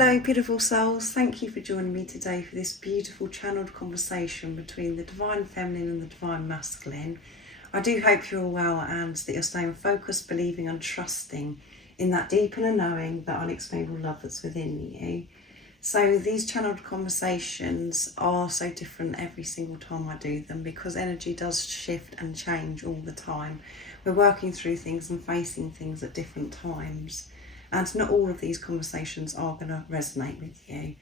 Hello beautiful souls, thank you for joining me today for this beautiful channeled conversation between the Divine Feminine and the Divine Masculine. I do hope you're all well and that you're staying focused, believing and trusting in that deep inner knowing, that unexplainable love that's within you. So these channeled conversations are so different every single time I do them because energy does shift and change all the time. We're working through things and facing things at different times. And not all of these conversations are going to resonate with you.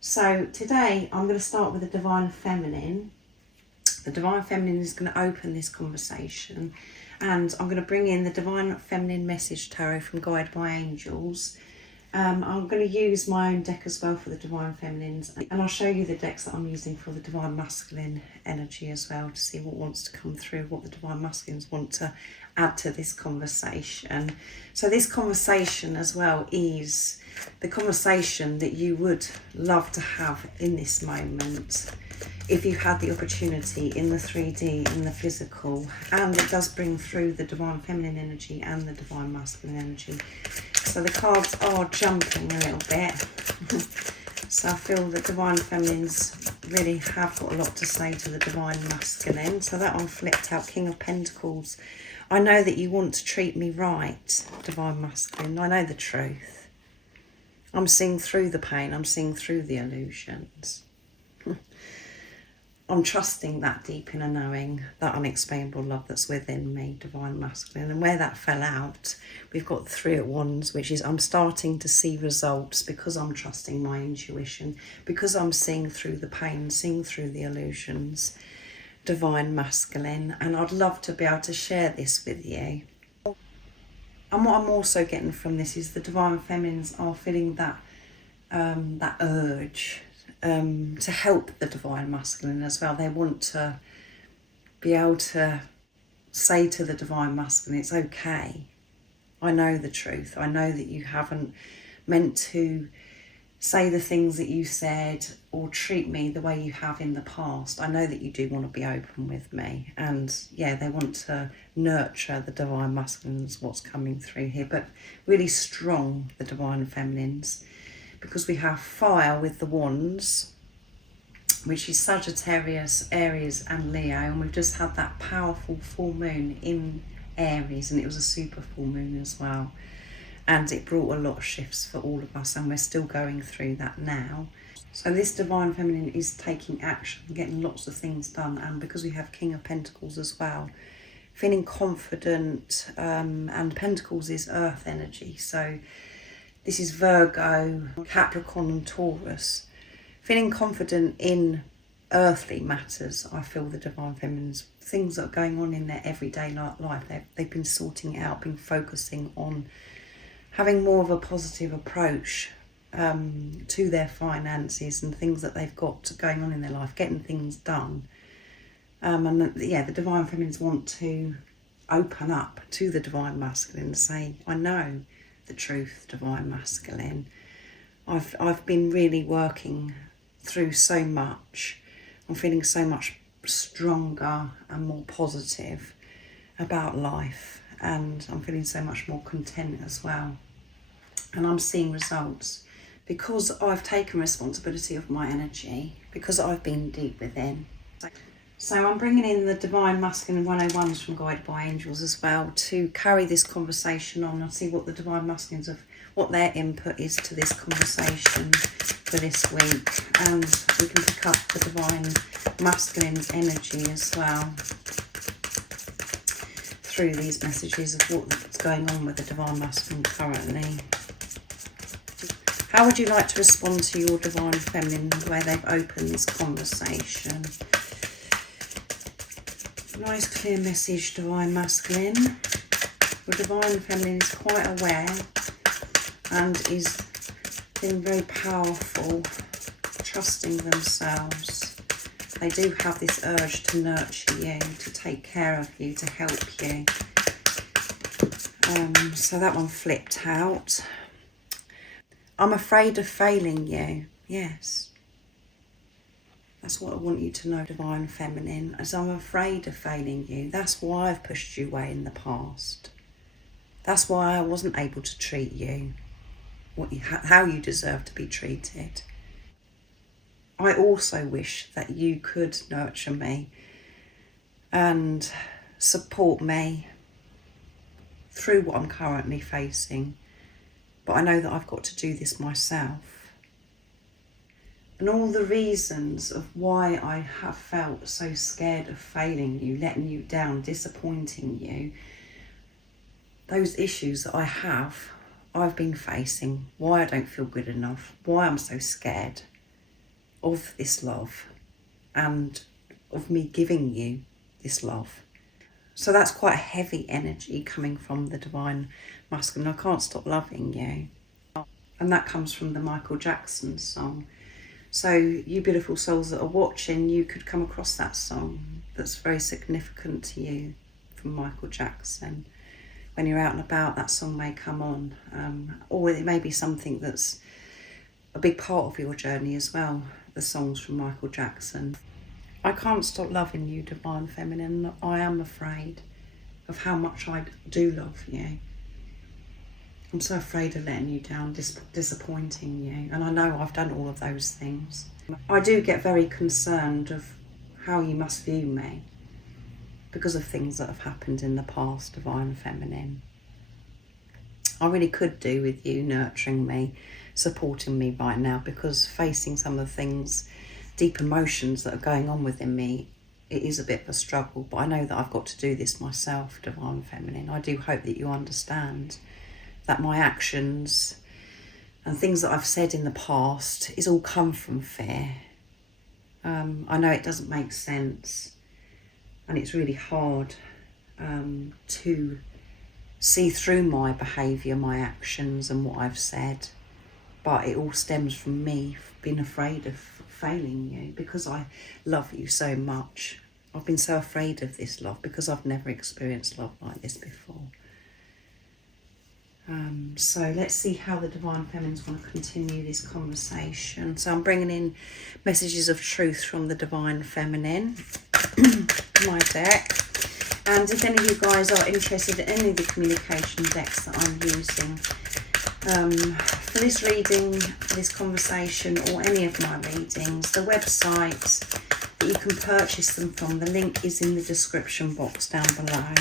So today I'm going to start with the Divine Feminine. The Divine Feminine is going to open this conversation. And I'm going to bring in the Divine Feminine Message Tarot from Guided by Angels. I'm going to use my own deck as well for the Divine Feminines. And I'll show you the decks that I'm using for the Divine Masculine energy as well to see what wants to come through, what the Divine Masculines want to add to this conversation. So this conversation as well is the conversation that you would love to have in this moment if you had the opportunity in the 3D, in the physical, and it does bring through the Divine Feminine energy and the Divine Masculine energy. So the cards are jumping a little bit. So I feel the Divine Feminines really have got a lot to say to the Divine Masculine. So that one flipped out, King of Pentacles. I know that you want to treat me right, Divine Masculine. I know the truth. I'm seeing through the pain. I'm seeing through the illusions. I'm trusting that deep inner knowing, that unexplainable love that's within me, Divine Masculine. And where that fell out, we've got the Three of Wands, which is I'm starting to see results because I'm trusting my intuition, because I'm seeing through the pain, seeing through the illusions, Divine Masculine. And I'd love to be able to share this with you. And what I'm also getting from this is the Divine Feminines are feeling that that urge to help the Divine Masculine as well. They want to be able to say to the Divine Masculine, it's okay. I know the truth. I know that you haven't meant to say the things that you said or treat me the way you have in the past. I know that you do want to be open with me. And yeah, they want to nurture the Divine Masculines, what's coming through here, but really strong, the Divine Feminines. Because we have fire with the wands, which is Sagittarius, Aries and Leo, and we've just had that powerful full moon in Aries, and it was a super full moon as well, and it brought a lot of shifts for all of us, and we're still going through that now. So this Divine Feminine is taking action, getting lots of things done, and because we have King of Pentacles as well, feeling confident, and Pentacles is earth energy, so this is Virgo, Capricorn and Taurus. Feeling confident in earthly matters, I feel the Divine Feminines, things that are going on in their everyday life, they've been sorting it out, been focusing on having more of a positive approach to their finances and things that they've got going on in their life, getting things done. And yeah, the Divine Feminines want to open up to the Divine Masculine and say, I know the truth, Divine Masculine. I've been really working through so much. I'm feeling so much stronger and more positive about life, and I'm feeling so much more content as well. And I'm seeing results because I've taken responsibility of my energy, because I've been deep within. So I'm bringing in the Divine Masculine 101s from Guided by Angels as well to carry this conversation on and see what the Divine Masculines of what their input is to this conversation for this week. And we can pick up the Divine Masculine's energy as well through these messages of what's going on with the Divine Masculine currently. How would you like to respond to your Divine Feminine, the way they've opened this conversation? Nice clear message, Divine Masculine. Your Divine Feminine is quite aware and is being very powerful, trusting themselves. They do have this urge to nurture you, to take care of you, to help you. So that one flipped out. I'm afraid of failing you. Yes. That's what I want you to know, Divine Feminine, as I'm afraid of failing you. That's why I've pushed you away in the past. That's why I wasn't able to treat you how you deserve to be treated. I also wish that you could nurture me and support me through what I'm currently facing. But I know that I've got to do this myself. And all the reasons of why I have felt so scared of failing you, letting you down, disappointing you, those issues that I've been facing, why I don't feel good enough, why I'm so scared of this love and of me giving you this love. So that's quite a heavy energy coming from the Divine Masculine. I can't stop loving you. And that comes from the Michael Jackson song. So you beautiful souls that are watching, you could come across that song that's very significant to you from Michael Jackson. When you're out and about, that song may come on. Or it may be something that's a big part of your journey as well, the songs from Michael Jackson. I can't stop loving you, Divine Feminine. I am afraid of how much I do love you. I'm so afraid of letting you down, disappointing you. And I know I've done all of those things. I do get very concerned of how you must view me because of things that have happened in the past, Divine Feminine. I really could do with you nurturing me, supporting me right now, because facing some of the things, deep emotions that are going on within me, it is a bit of a struggle. But I know that I've got to do this myself, Divine Feminine. I do hope that you understand that my actions and things that I've said in the past is all come from fear. I know it doesn't make sense, and it's really hard to see through my behaviour, my actions and what I've said, but it all stems from me being afraid of failing you because I love you so much. I've been so afraid of this love because I've never experienced love like this before. So let's see how the Divine Feminines want to continue this conversation. So I'm bringing in messages of truth from the Divine Feminine, my deck. And if any of you guys are interested in any of the communication decks that I'm using for this reading, for this conversation, or any of my readings, the website that you can purchase them from, the link is in the description box down below.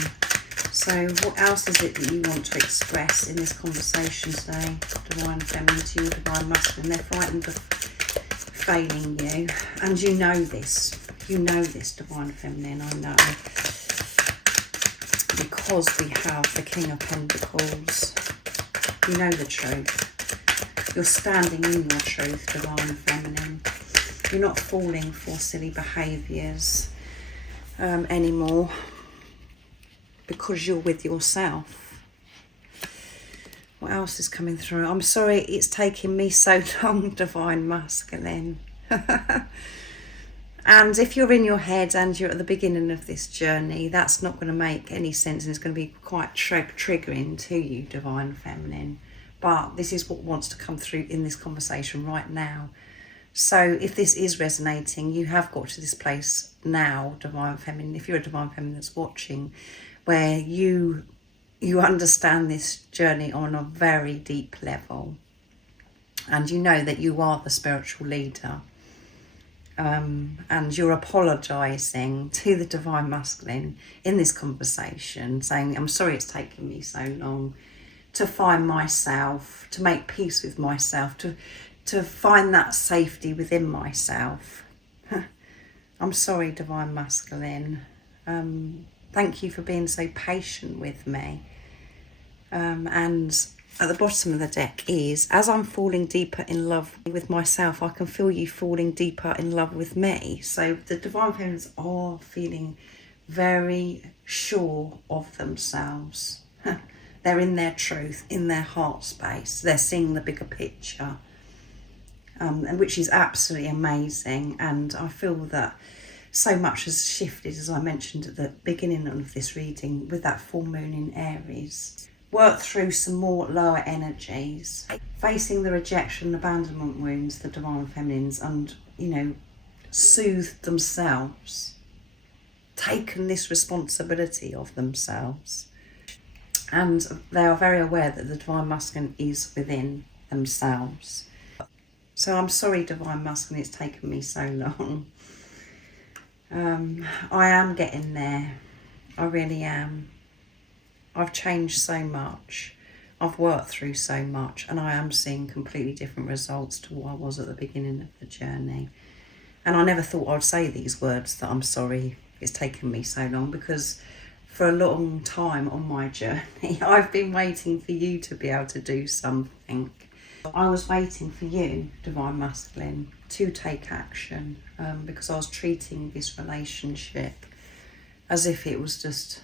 So what else is it that you want to express in this conversation today, Divine Feminine, to your Divine Masculine? They're frightened of failing you, and you know this. You know this, Divine Feminine, I know. Because we have the King of Pentacles. You know the truth. You're standing in your truth, Divine Feminine. You're not falling for silly behaviours anymore, because you're with yourself. What else is coming through? I'm sorry it's taking me so long, Divine Masculine. And if you're in your head and you're at the beginning of this journey, that's not going to make any sense, and it's going to be quite triggering to you, Divine Feminine. But this is what wants to come through in this conversation right now. So if this is resonating, you have got to this place now, Divine Feminine. If you're a Divine Feminine that's watching, where you understand this journey on a very deep level, and you know that you are the spiritual leader, and you're apologising to the Divine Masculine in this conversation, saying, I'm sorry it's taken me so long to find myself, to make peace with myself, to find that safety within myself. I'm sorry, Divine Masculine. Thank you for being so patient with me. And at the bottom of the deck is, as I'm falling deeper in love with myself, I can feel you falling deeper in love with me. So the Divine Feminines are feeling very sure of themselves. They're in their truth, in their heart space. They're seeing the bigger picture, and which is absolutely amazing. And I feel that so much has shifted, as I mentioned at the beginning of this reading, with that full moon in Aries. Work through some more lower energies, facing the rejection, abandonment wounds, the Divine Feminines, and, soothed themselves, taken this responsibility of themselves. And they are very aware that the Divine Masculine is within. themselves. So I'm sorry, Divine Masculine, it's taken me so long. I am getting there. I really am. I've changed so much. I've worked through so much, and I am seeing completely different results to what I was at the beginning of the journey. And I never thought I'd say these words, that I'm sorry it's taken me so long, because for a long time on my journey, I've been waiting for you to be able to do something. I was waiting for you, Divine Masculine, to take action, because I was treating this relationship as if it was just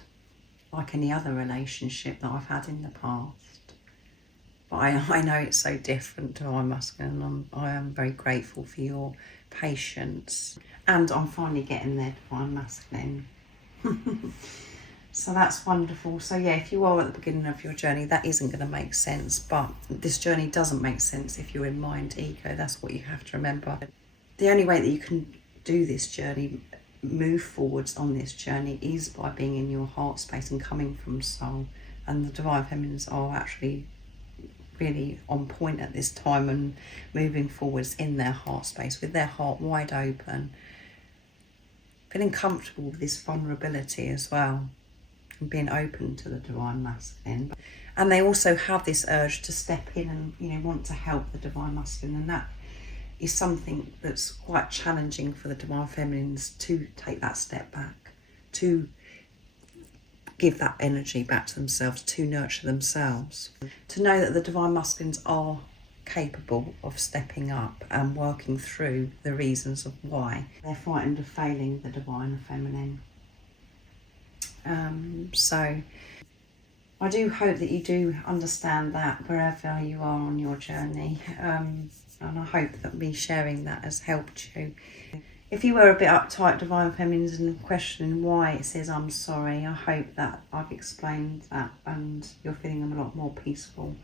like any other relationship that I've had in the past. But I know it's so different, Divine Masculine, and I am very grateful for your patience. And I'm finally getting there, Divine Masculine. So that's wonderful. So yeah, if you are at the beginning of your journey, that isn't going to make sense. But this journey doesn't make sense if you're in mind ego. That's what you have to remember. The only way that you can do this journey, move forwards on this journey, is by being in your heart space and coming from soul. And the Divine Feminines are actually really on point at this time and moving forwards in their heart space with their heart wide open, feeling comfortable with this vulnerability as well, and being open to the Divine Masculine. And they also have this urge to step in and, you know, want to help the Divine Masculine, and that is something that's quite challenging for the Divine Feminines, to take that step back, to give that energy back to themselves, to nurture themselves, to know that the Divine Masculines are capable of stepping up and working through the reasons of why they're frightened of failing the Divine Feminine. So I do hope that you do understand that wherever you are on your journey, and I hope that me sharing that has helped you. If you were a bit uptight, Divine Feminines, and questioning why it says I'm sorry, I hope that I've explained that and you're feeling a lot more peaceful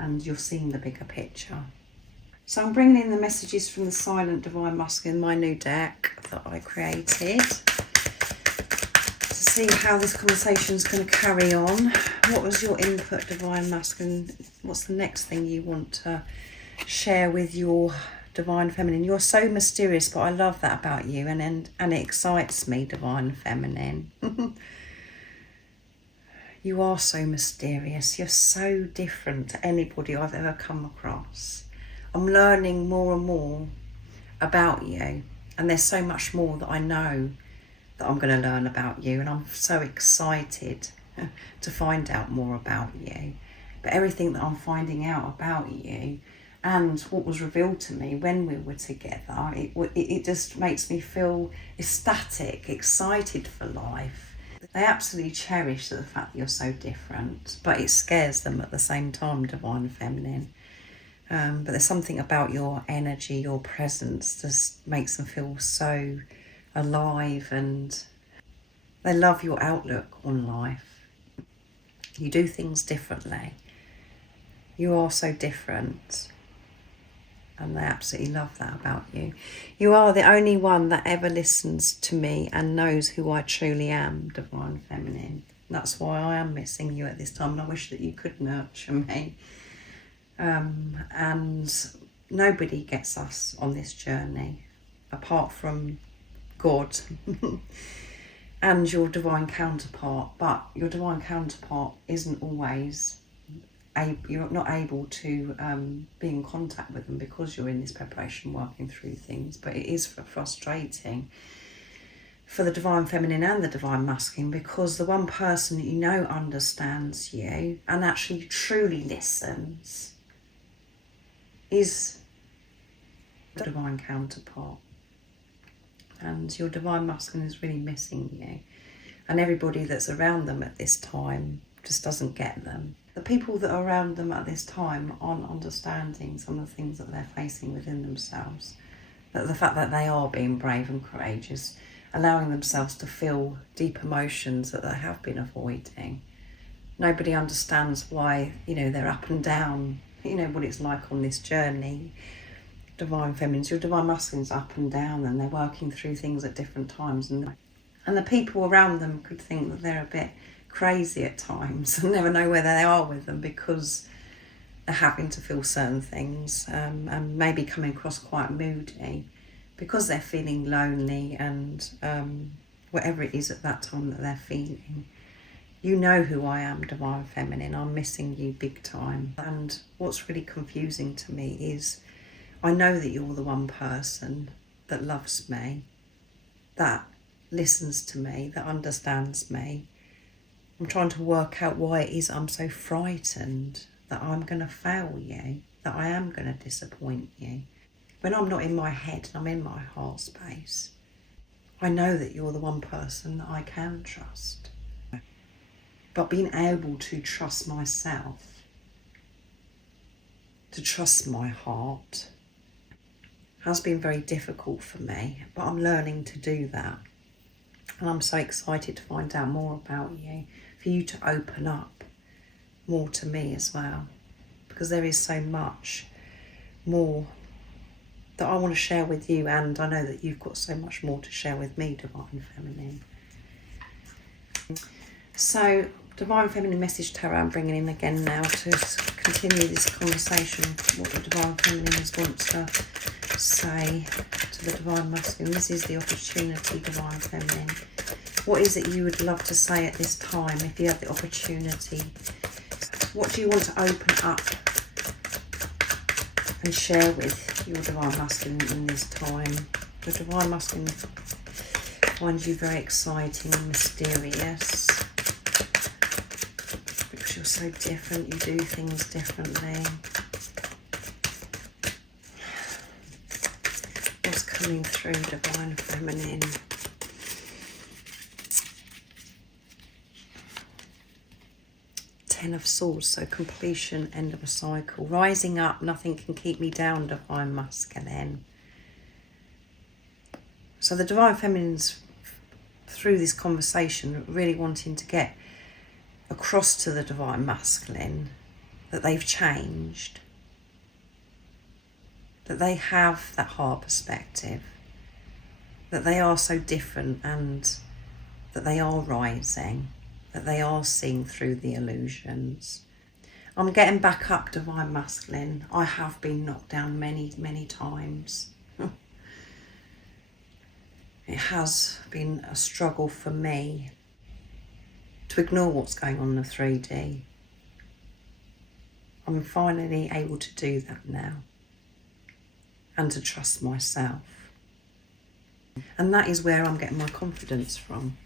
and you're seeing the bigger picture. So I'm bringing in the messages from the Silent Divine Masculine, my new deck that I created, to see how this conversation is going to carry on. What was your input, Divine Masculine? What's the next thing you want to share with your Divine Feminine? You're so mysterious, but I love that about you, and it excites me, Divine Feminine. You are so mysterious. You're so different to anybody I've ever come across. I'm learning more and more about you, and there's so much more that I know that I'm going to learn about you, and I'm so excited to find out more about you. But everything that I'm finding out about you and what was revealed to me when we were together, it just makes me feel ecstatic, excited for life. They absolutely cherish the fact that you're so different, but it scares them at the same time, Divine Feminine. But there's something about your energy, your presence, just makes them feel so alive, and they love your outlook on life. You do things differently. You are so different. And they absolutely love that about you. You are the only one that ever listens to me and knows who I truly am, Divine Feminine. That's why I am missing you at this time, and I wish that you could nurture me. And nobody gets us on this journey apart from God and your divine counterpart. But your divine counterpart isn't always you're not able to be in contact with them because you're in this preparation, working through things. But it is frustrating for the Divine Feminine and the Divine Masculine, because the one person that you know understands you and actually truly listens is the divine counterpart. And your Divine Masculine is really missing you. And everybody that's around them at this time just doesn't get them. The people that are around them at this time aren't understanding some of the things that they're facing within themselves. But the fact that they are being brave and courageous, allowing themselves to feel deep emotions that they have been avoiding. Nobody understands why, they're up and down, what it's like on this journey. Divine Feminines, your Divine Masculine's up and down, and they're working through things at different times. And the people around them could think that they're a bit crazy at times and never know where they are with them, because are having to feel certain things, and maybe coming across quite moody because they're feeling lonely and whatever it is at that time that they're feeling. You know who I am, Divine Feminine. I'm missing you big time. And what's really confusing to me is I know that you're the one person that loves me, that listens to me, that understands me. I'm trying to work out why it is I'm so frightened that I'm going to fail you, that I am going to disappoint you. When I'm not in my head and I'm in my heart space, I know that you're the one person that I can trust. But being able to trust myself, to trust my heart, has been very difficult for me, but I'm learning to do that. And I'm so excited to find out more about you, for you to open up more to me as well, because there is so much more that I want to share with you, and I know that you've got so much more to share with me, Divine Feminine. So, Divine Feminine Message Tarot, I'm bringing in again now to continue this conversation, what the Divine Feminine wants to say to the Divine Masculine. This is the opportunity, Divine Feminine. What is it you would love to say at this time if you have the opportunity? What do you want to open up and share with your Divine Masculine in this time? The Divine Masculine finds you very exciting and mysterious. Because you're so different, you do things differently. What's coming through, Divine Feminine? Ten of Swords, so completion, end of a cycle. Rising up, nothing can keep me down, Divine Masculine. So the Divine Feminine's, through this conversation, really wanting to get across to the Divine Masculine that they've changed, that they have that heart perspective, that they are so different, and that they are rising, that they are seeing through the illusions. I'm getting back up, Divine Masculine. I have been knocked down many, many times. It has been a struggle for me to ignore what's going on in the 3D. I'm finally able to do that now, and to trust myself. And that is where I'm getting my confidence from.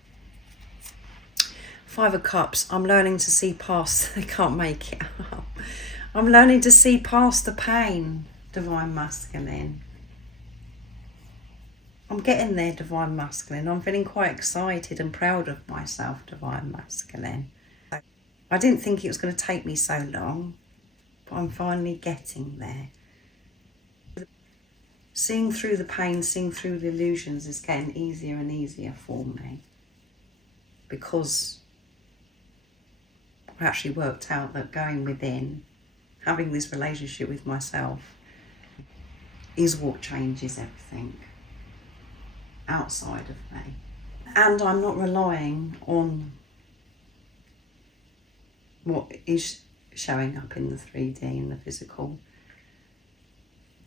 5 of Cups, I'm learning to see past, I can't make it up. I'm learning to see past the pain, Divine Masculine. I'm getting there, Divine Masculine. I'm feeling quite excited and proud of myself, Divine Masculine. I didn't think it was going to take me so long, but I'm finally getting there. Seeing through the pain, seeing through the illusions is getting easier and easier for me, because I actually worked out that going within, having this relationship with myself, is what changes everything outside of me. And I'm not relying on what is showing up in the 3D, in the physical.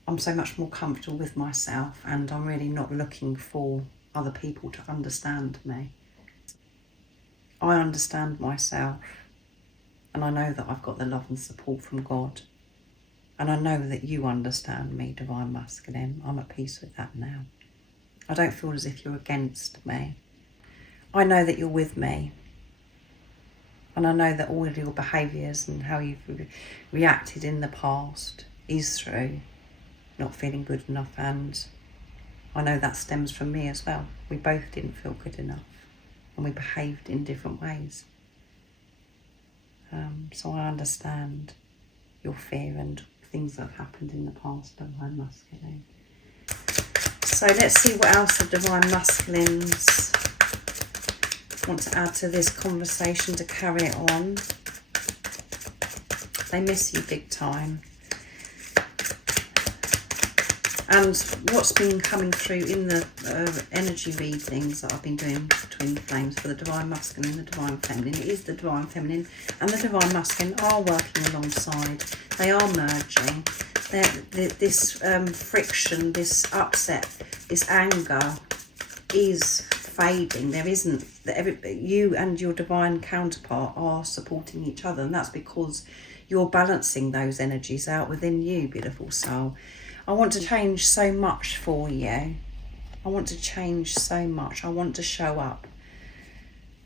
I'm so much more comfortable with myself, and I'm really not looking for other people to understand me. I understand myself, and I know that I've got the love and support from God. And I know that you understand me, Divine Masculine. I'm at peace with that now. I don't feel as if you're against me. I know that you're with me. And I know that all of your behaviours and how you've reacted in the past is through not feeling good enough, and I know that stems from me as well. We both didn't feel good enough, and we behaved in different ways. So I understand your fear and things that have happened in the past, Divine Masculine. So let's see what else the Divine Masculines want to add to this conversation to carry it on. They miss you big time. And what's been coming through in the energy readings that I've been doing between the flames for the Divine Masculine and the Divine Feminine, it is the Divine Feminine and the Divine Masculine are working alongside. They are merging. This friction, this upset, this anger is fading. There isn't, you and your divine counterpart are supporting each other, and that's because you're balancing those energies out within you, beautiful soul. I want to change so much for you. I want to change so much. I want to show up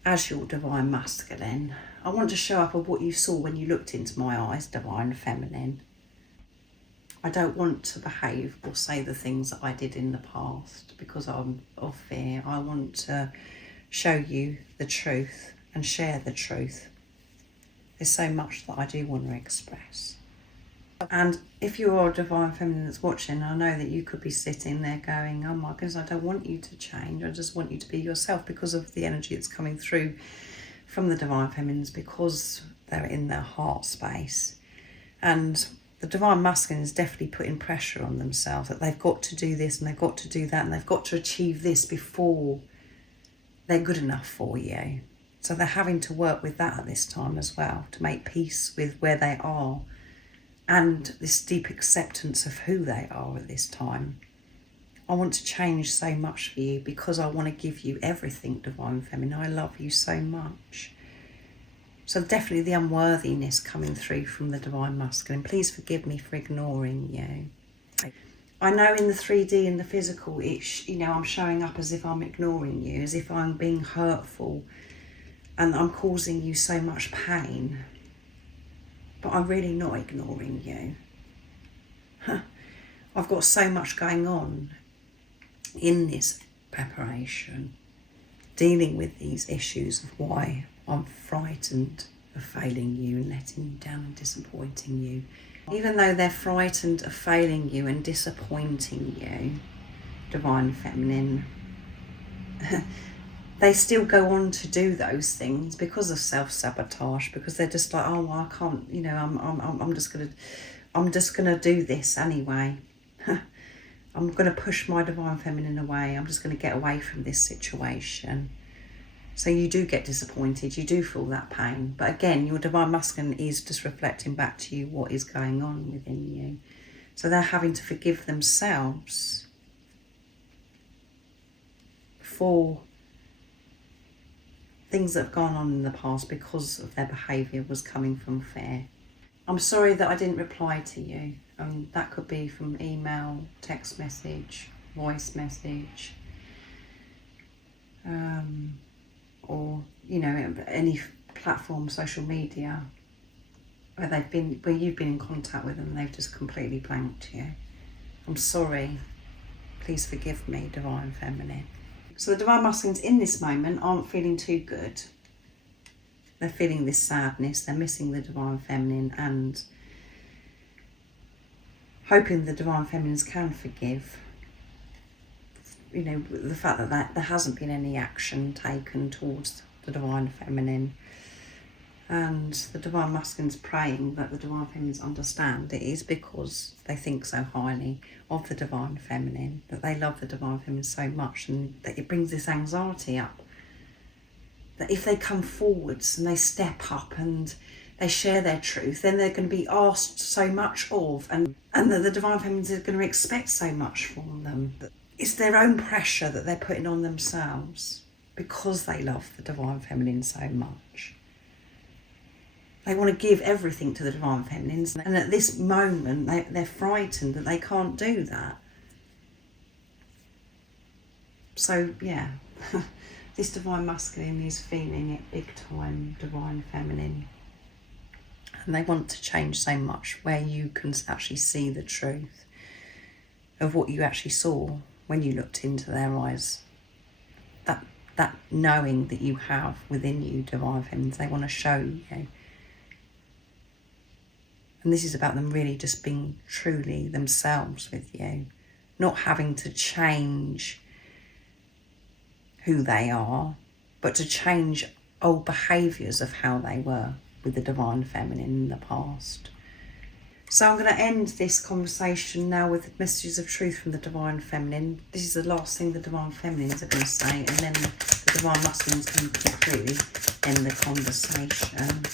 as your Divine Masculine. I want to show up of what you saw when you looked into my eyes, Divine Feminine. I don't want to behave or say the things that I did in the past because I'm of fear. I want to show you the truth and share the truth. There's so much that I do want to express. And if you are a Divine Feminine that's watching, I know that you could be sitting there going, oh my goodness, I don't want you to change. I just want you to be yourself because of the energy that's coming through from the Divine Feminines, because they're in their heart space. And the Divine Masculine is definitely putting pressure on themselves that they've got to do this and they've got to do that and they've got to achieve this before they're good enough for you. So they're having to work with that at this time as well, to make peace with where they are and this deep acceptance of who they are at this time. I want to change so much for you because I want to give you everything, Divine Feminine. I love you so much. So definitely the unworthiness coming through from the Divine Masculine. Please forgive me for ignoring you. I know in the 3D and the physical, I'm showing up as if I'm ignoring you, as if I'm being hurtful and I'm causing you so much pain. But I'm really not ignoring you. I've got so much going on in this preparation, dealing with these issues of why I'm frightened of failing you and letting you down and disappointing you. Even though they're frightened of failing you and disappointing you, Divine Feminine, they still go on to do those things because of self-sabotage, because they're just like, oh, well, I can't, I'm just gonna do this anyway. I'm gonna push my Divine Feminine away. I'm just gonna get away from this situation. So you do get disappointed, you do feel that pain. But again, your Divine Masculine is just reflecting back to you what is going on within you. So they're having to forgive themselves for things that have gone on in the past because of their behaviour was coming from fear. I'm sorry that I didn't reply to you. That could be from email, text message, voice message, or any platform, social media, where you've been in contact with them and they've just completely blanked you. I'm sorry. Please forgive me, Divine Feminine. So the Divine Masculines in this moment aren't feeling too good. They're feeling this sadness. They're missing the Divine Feminine and hoping the Divine Feminines can forgive. The fact that there hasn't been any action taken towards the Divine Feminine, and the Divine Masculine's praying that the Divine Feminines understand it is because they think so highly of the Divine Feminine, that they love the Divine Feminine so much, and that it brings this anxiety up. That if they come forwards and they step up and they share their truth, then they're going to be asked so much of, and that the Divine Feminines are going to expect so much from them. It's their own pressure that they're putting on themselves because they love the Divine Feminine so much. They want to give everything to the Divine Feminines, and at this moment they're frightened that they can't do that. So yeah, this Divine Masculine is feeling it big time, Divine Feminine. And they want to change so much where you can actually see the truth of what you actually saw when you looked into their eyes. That knowing that you have within you, Divine Feminines, they want to show you. And this is about them really just being truly themselves with you, not having to change who they are, but to change old behaviours of how they were with the Divine Feminine in the past. So I'm going to end this conversation now with messages of truth from the Divine Feminine. This is the last thing the Divine Feminines are going to say, and then the Divine Masculines can completely end the conversation.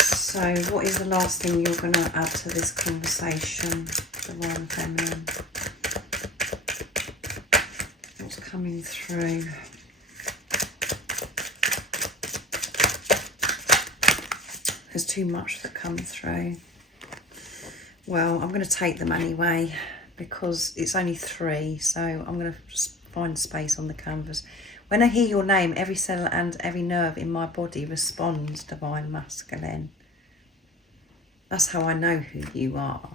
So what is the last thing you're going to add to this conversation, Divine Feminine? What's coming through? There's too much that comes through. Well, I'm going to take them anyway because it's only 3, so I'm going to just find space on the canvas. When I hear your name, every cell and every nerve in my body responds, Divine Masculine. That's how I know who you are.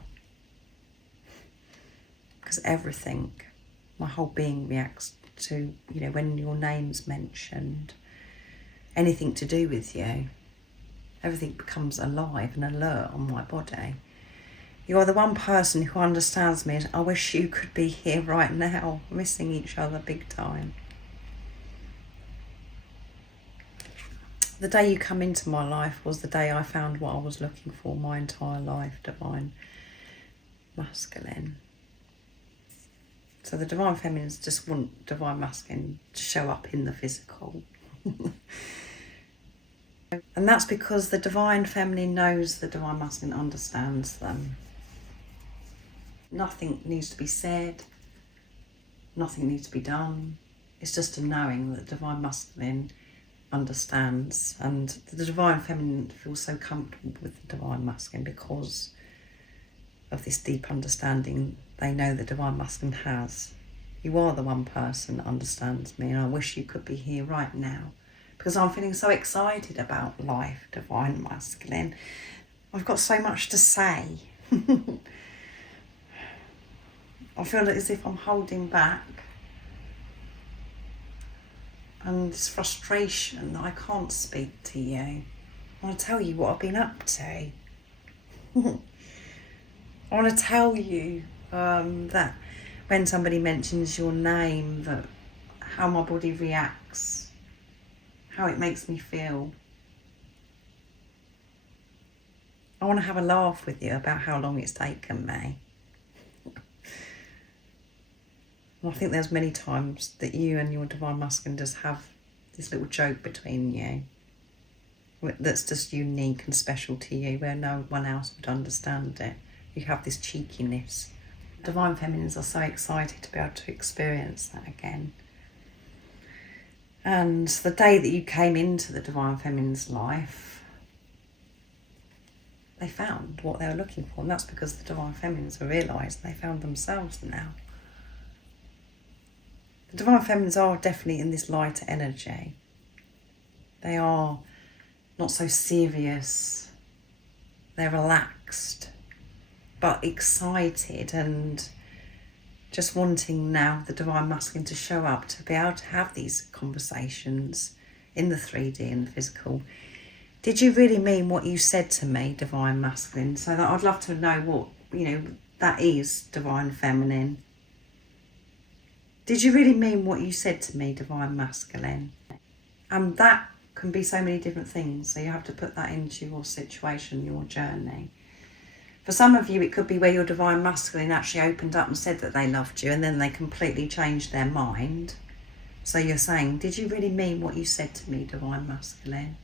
Because everything, my whole being reacts to, you know, when your name's mentioned, anything to do with you. Everything becomes alive and alert on my body. You are the one person who understands me. I wish you could be here right now, missing each other big time. The day you come into my life was the day I found what I was looking for my entire life, Divine Masculine. So the Divine Feminines just want Divine Masculine to show up in the physical. And that's because the Divine Feminine knows the Divine Masculine understands them. Nothing needs to be said. Nothing needs to be done. It's just a knowing that the Divine Masculine understands. And the Divine Feminine feels so comfortable with the Divine Masculine because of this deep understanding they know the Divine Masculine has. You are the one person that understands me, and I wish you could be here right now. Because I'm feeling so excited about life, Divine Masculine. I've got so much to say. I feel as if I'm holding back. And this frustration that I can't speak to you. I want to tell you what I've been up to. I want to tell you that when somebody mentions your name, that how my body reacts. How it makes me feel. I want to have a laugh with you about how long it's taken me. And I think there's many times that you and your Divine Masculine just have this little joke between you that's just unique and special to you, where no one else would understand it. You have this cheekiness. Divine Feminines are so excited to be able to experience that again. And the day that you came into the Divine Feminine's life, they found what they were looking for. And that's because the Divine Feminines have realised they found themselves now. The Divine Feminines are definitely in this lighter energy. They are not so serious. They're relaxed, but excited and just wanting now the Divine Masculine to show up, to be able to have these conversations in the 3D and the physical. Did you really mean what you said to me, Divine Masculine? So that I'd love to know what, you know, that is, Divine Feminine. Did you really mean what you said to me, Divine Masculine? And that can be so many different things. So you have to put that into your situation, your journey. For some of you, it could be where your Divine Masculine actually opened up and said that they loved you, and then they completely changed their mind. So you're saying, did you really mean what you said to me, Divine Masculine?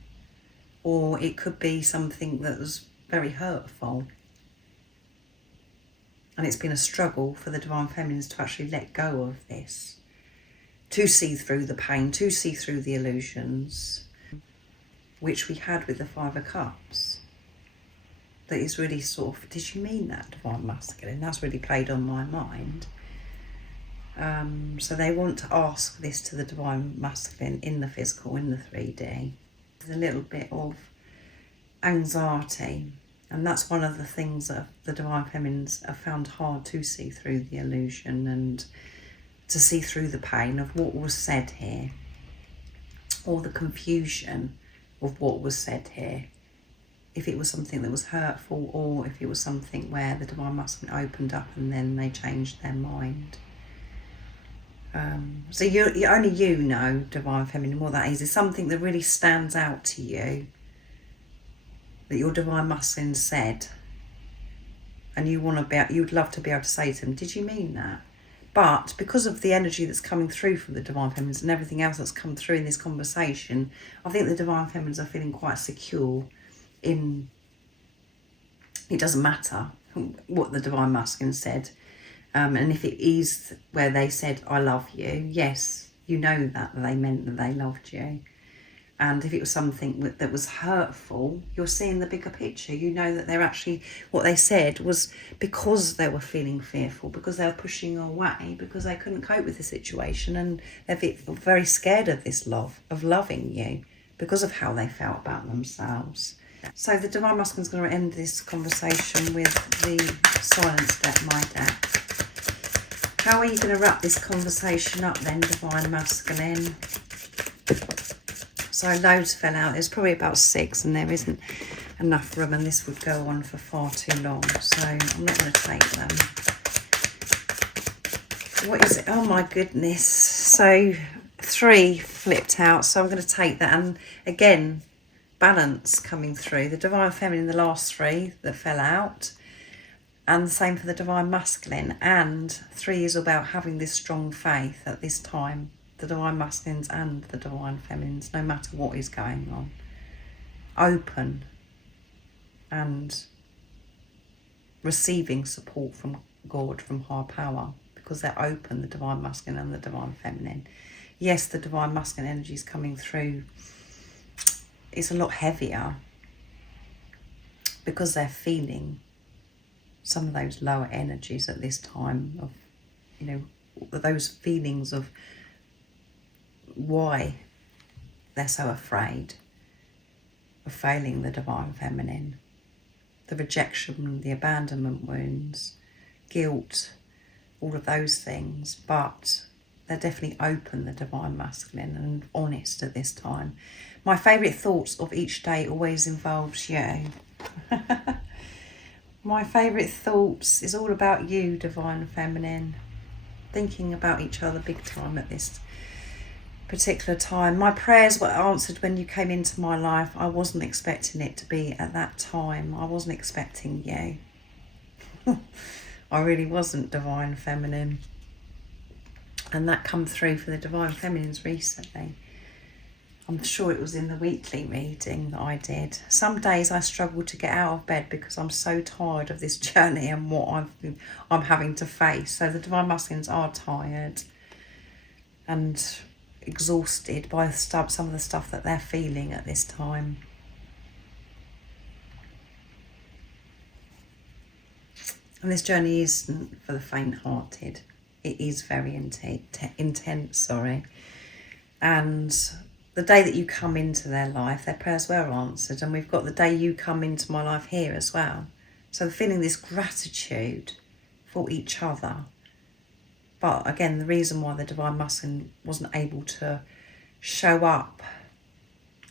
Or it could be something that was very hurtful. And it's been a struggle for the Divine Feminines to actually let go of this, to see through the pain, to see through the illusions, which we had with the 5 of Cups. That is really sort of, did you mean that, Divine Masculine? That's really played on my mind. So they want to ask this to the Divine Masculine in the physical, in the 3D. There's a little bit of anxiety, and that's one of the things that the Divine Feminines have found hard to see through the illusion and to see through the pain of what was said here, or the confusion of what was said here. If it was something that was hurtful, or if it was something where the Divine Masculine opened up and then they changed their mind. So you only you know, Divine Feminine, what that is. It's something that really stands out to you. that your divine masculine said, and you'd love to be able to say to them, did you mean that? But because of the energy that's coming through from the divine feminines and everything else that's come through in this conversation, I think the divine feminines are feeling quite secure in, it doesn't matter what the divine masculine said. And if it is where they said, I love you, yes, you know that they meant that they loved you. And if it was something that was hurtful, you're seeing the bigger picture. You know that they're actually, what they said was because they were feeling fearful, because they were pushing away, because they couldn't cope with the situation, and they're very scared of this love, of loving you, because of how they felt about themselves. So the divine masculine is going to end this conversation with the silence deck, my deck. How are you going to wrap this conversation up then, divine masculine? So loads fell out. There's probably about 6 and there isn't enough room, and this would go on for far too long. So I'm not going to take them. What is it? Oh my goodness. So 3 flipped out. So I'm going to take that. And again, balance coming through. The divine feminine, the last 3 that fell out. And the same for the divine masculine. And 3 is about having this strong faith at this time. The divine masculines and the divine feminines, no matter what is going on. Open and receiving support from God, from higher power, because they're open, the divine masculine and the divine feminine. Yes, the divine masculine energy is coming through. It's a lot heavier because they're feeling some of those lower energies at this time of, you know, those feelings of why they're so afraid of failing the divine feminine, the rejection, the abandonment wounds, guilt, all of those things. But they're definitely open, the divine masculine, and honest at this time. My favourite thoughts of each day always involves you. My favourite thoughts is all about you, divine feminine, thinking about each other big time at this particular time. My prayers were answered when you came into my life. I wasn't expecting it to be at that time. I wasn't expecting you. I really wasn't, divine feminine. And that come through for the divine feminines recently. I'm sure it was in the weekly reading that I did. Some days I struggle to get out of bed because I'm so tired of this journey and what I'm having to face. So the divine masculines are tired and exhausted by some of the stuff that they're feeling at this time. And this journey isn't for the faint-hearted. It is very intense, and the day that you come into their life, their prayers were answered, and we've got the day you come into my life here as well. So feeling this gratitude for each other. But again, the reason why the divine masculine wasn't able to show up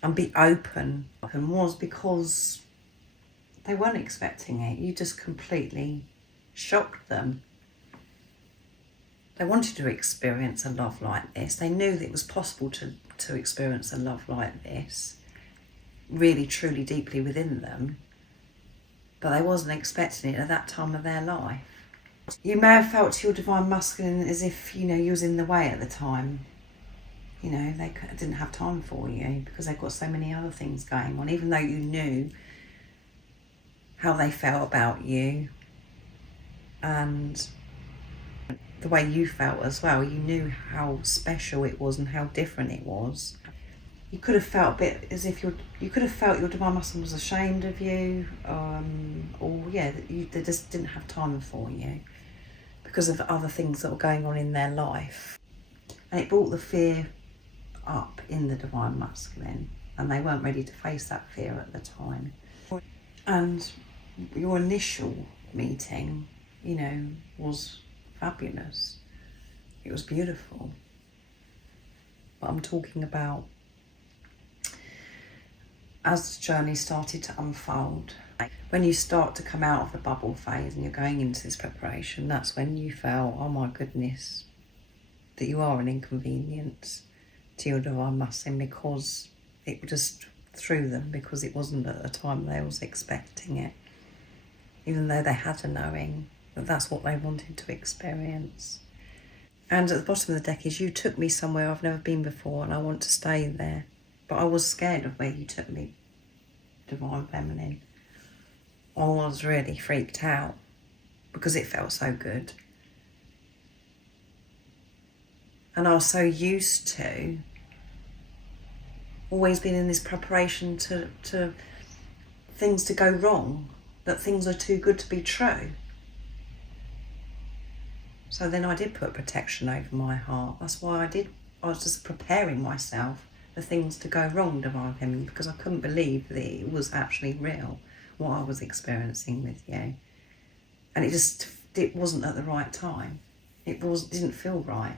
and be open was because they weren't expecting it. You just completely shocked them. They wanted to experience a love like this. They knew that it was possible to experience a love like this, really, truly, deeply within them. But they wasn't expecting it at that time of their life. You may have felt to your divine masculine as if, you know, you was in the way at the time. You know, they didn't have time for you because they've got so many other things going on. Even though you knew how they felt about you and the way you felt as well, you knew how special it was and how different it was. You could have felt a bit as if you could have felt your divine masculine was ashamed of you, or yeah, they just didn't have time for you because of other things that were going on in their life. And it brought the fear up in the divine masculine, and they weren't ready to face that fear at the time. And your initial meeting, you know, was fabulous. It was beautiful. But I'm talking about as the journey started to unfold, when you start to come out of the bubble phase and you're going into this preparation, that's when you felt, oh my goodness, that you are an inconvenience to your divine masculine, because it just through them, because it wasn't at the time they was expecting it, even though they had a knowing that that's what they wanted to experience. And at the bottom of the deck is, you took me somewhere I've never been before and I want to stay there. But I was scared of where you took me, Divine Feminine. I was really freaked out because it felt so good. And I was so used to always being in this preparation to things to go wrong, that things are too good to be true. So then I did put protection over my heart. That's why I was just preparing myself for things to go wrong, Divine Feminine, because I couldn't believe that it was actually real, what I was experiencing with you. And it wasn't at the right time. It didn't feel right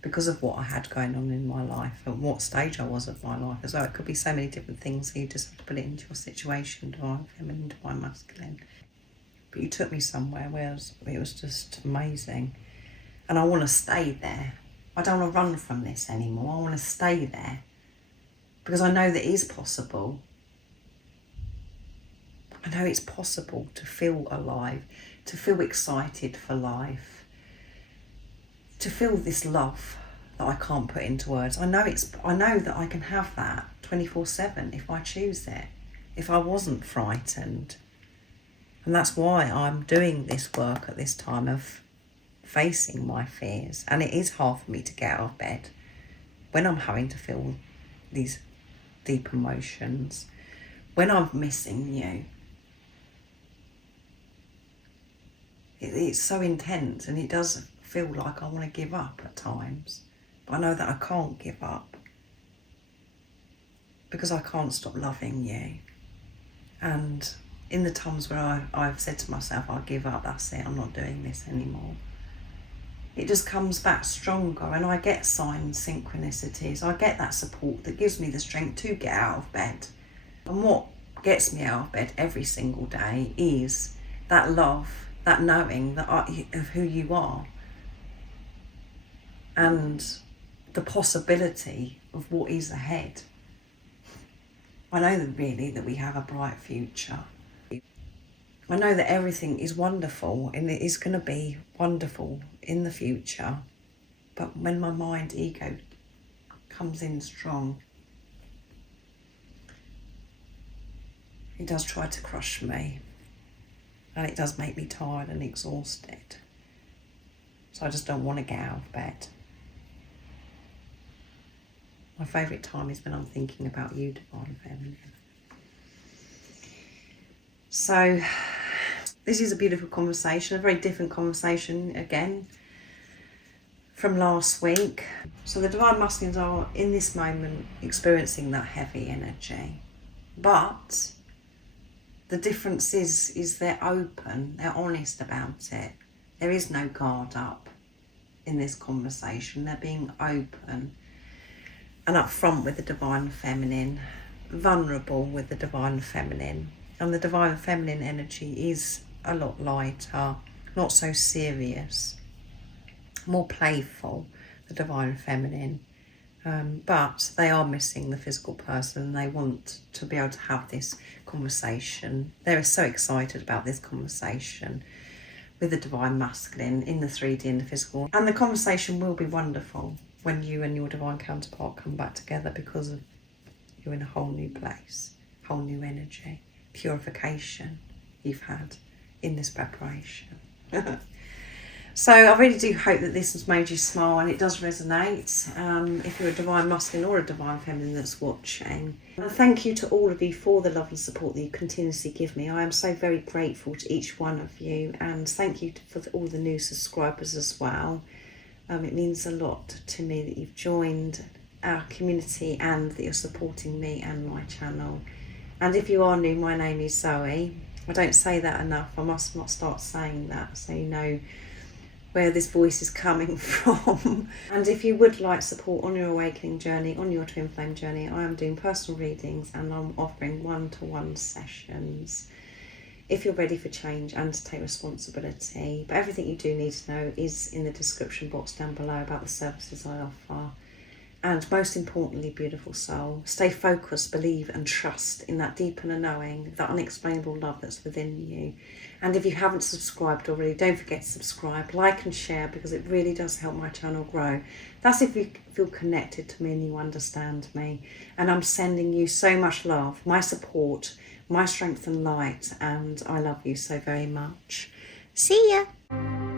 because of what I had going on in my life and what stage I was of my life as well. It could be so many different things, so you just have to put it into your situation, Divine Feminine, Divine Masculine. But you took me somewhere where it was just amazing. And I want to stay there. I don't want to run from this anymore. I want to stay there. Because I know that it is possible. I know it's possible to feel alive, to feel excited for life, to feel this love that I can't put into words. I know that I can have that 24/7 if I choose it, if I wasn't frightened. And that's why I'm doing this work at this time of facing my fears. And it is hard for me to get out of bed when I'm having to feel these deep emotions, when I'm missing you. It's so intense, and it does feel like I want to give up at times. But I know that I can't give up because I can't stop loving you. And in the times where I've said to myself, I'll give up, that's it, I'm not doing this anymore, it just comes back stronger, and I get signs, synchronicities, I get that support that gives me the strength to get out of bed. And what gets me out of bed every single day is that love, that knowing of who you are, and the possibility of what is ahead. I know that really that we have a bright future. I know that everything is wonderful, and it is going to be wonderful in the future. But when my mind ego comes in strong, it does try to crush me, and it does make me tired and exhausted. So I just don't want to get out of bed. My favourite time is when I'm thinking about you, Divine Feminine. So this is a beautiful conversation, a very different conversation again from last week. So the Divine Masculines are in this moment experiencing that heavy energy. But the difference is they're open, they're honest about it. There is no guard up in this conversation. They're being open and upfront with the Divine Feminine, vulnerable with the Divine Feminine. And the Divine Feminine energy is a lot lighter, not so serious, more playful, the Divine Feminine. But they are missing the physical person, and they want to be able to have this conversation. They're so excited about this conversation with the Divine Masculine in the 3D and the physical. And the conversation will be wonderful when you and your Divine counterpart come back together, because you're in a whole new place, whole new energy, purification you've had in this preparation. So I really do hope that this has made you smile, and it does resonate if you're a Divine Masculine or a Divine Feminine that's watching. And thank you to all of you for the love and support that you continuously give me. I am so very grateful to each one of you, and thank you for all the new subscribers as well. It means a lot to me that you've joined our community and that you're supporting me and my channel. And if you are new, my name is Zoe. I don't say that enough. I must not start saying that, so you know where this voice is coming from. And if you would like support on your awakening journey, on your twin flame journey, I am doing personal readings, and I'm offering one-to-one sessions if you're ready for change and to take responsibility. But everything you do need to know is in the description box down below about the services I offer. And most importantly, beautiful soul, stay focused, believe and trust in that deep inner knowing, that unexplainable love that's within you. And if you haven't subscribed already, don't forget to subscribe, like and share, because it really does help my channel grow. That's if you feel connected to me and you understand me. And I'm sending you so much love, my support, my strength and light, and I love you so very much. See ya!